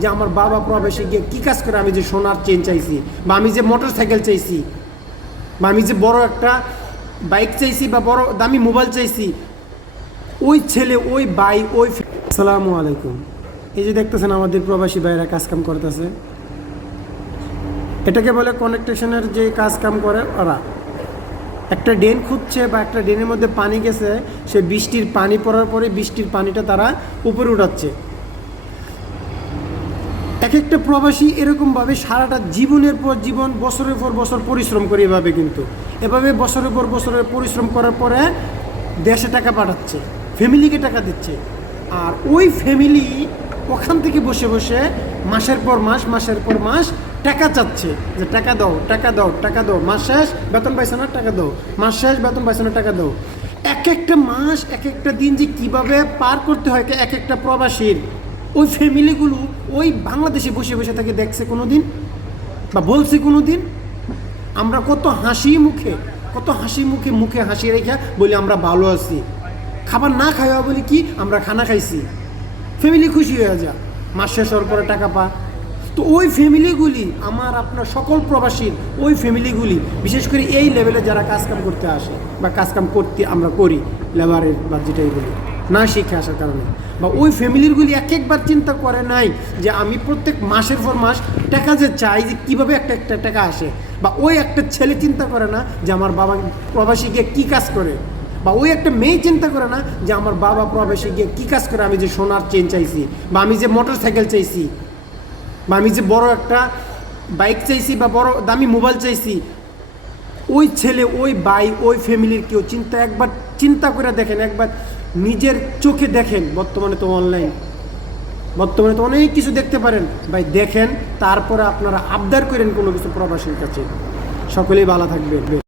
যে আমার বাবা প্রবাসে গিয়ে কী কাজ করে আমি যে সোনার চেন চাইছি, বা আমি যে মোটর সাইকেল চাইছি, বা আমি যে বড় একটা বাইক চাইছি, বা বড় দামি মোবাইল চাইছি, ওই ছেলে, ওই ভাই, ওই। আসসালামু আলাইকুম। এই যে দেখতেছেন আমাদের প্রবাসী ভাইরা কাজকাম করতেছে, এটাকে বলে কানেকটেশনের যে কাজকাম করে ওরা। একটা ড্রেন খুঁজছে বা একটা ড্রেনের মধ্যে পানি গেছে, সে বৃষ্টির পানি পড়ার পরে বৃষ্টির পানিটা তারা উপরে উঠাচ্ছে। এক একটা প্রবাসী এরকমভাবে সারাটা জীবনের পর জীবন, বছরের পর বছর পরিশ্রম করে এভাবে বছরের পর বছরের পরিশ্রম করার পরে দেশে টাকা পাঠাচ্ছে, ফ্যামিলিকে টাকা দিচ্ছে। আর ওই ফ্যামিলি ওখান থেকে বসে বসে মাসের পর মাস টাকা চাচ্ছে, যে টাকা দাও, টাকা দাও, টাকা দাও, মাস শেষ বেতন পাইছে না, টাকা দাও, মাস শেষ বেতন পাইছে না, টাকা দাও। এক একটা মাস, এক একটা দিন যে কীভাবে পার করতে হয় এক একটা প্রবাসীর, ওই ফ্যামিলিগুলো ওই বাংলাদেশে বসে বসে তাকে দেখছে কোনো দিন, বা বলছে কোনো দিন? আমরা কত হাসি মুখে হাসি রেখে বলি আমরা ভালো আছি, খাবার না খাওয়া বলি কি আমরা খানা খাইছি, ফ্যামিলি খুশি হয়ে যা, মাস শেষ হওয়ার পরে টাকা পা। তো ওই ফ্যামিলিগুলি, আমার আপনার সকল প্রবাসীর ওই ফ্যামিলিগুলি, বিশেষ করে এই লেভেলে যারা কাজকাম করতে আসে বা কাজকাম করতে আমরা করি, লেবারের বা যেটাই বলি, না শিখে আসার কারণে, বা ওই ফ্যামিলিগুলি একবার চিন্তা করে নাই যে আমি প্রত্যেক মাসের পর মাস টাকা যে চাই, যে কীভাবে একটা টাকা আসে। বা ওই একটা ছেলে চিন্তা করে না যে আমার বাবা প্রবাসী গিয়ে কী কাজ করে, বা ওই একটা মেয়ে চিন্তা করে না যে আমার বাবা প্রবাসে গিয়ে কী কাজ করে আমি যে সোনার চেন চাইছি, বা আমি যে মোটর সাইকেল চাইছি, বা আমি যে বড় একটা বাইক চাইছি, বা বড় দামি মোবাইল চাইছি। ওই ছেলে, ওই ভাই, ওই ফ্যামিলির কেউ একবার চিন্তা করে দেখেন, একবার নিজের চোখে দেখেন। বর্তমানে তো অনলাইন, বর্তমানে তো অনেক কিছু দেখতে পারেন ভাই, দেখেন, তারপরে আপনারা আবদার করেন কোনো কিছু প্রবাসীর কাছে। সকলেই ভালো থাকবেন।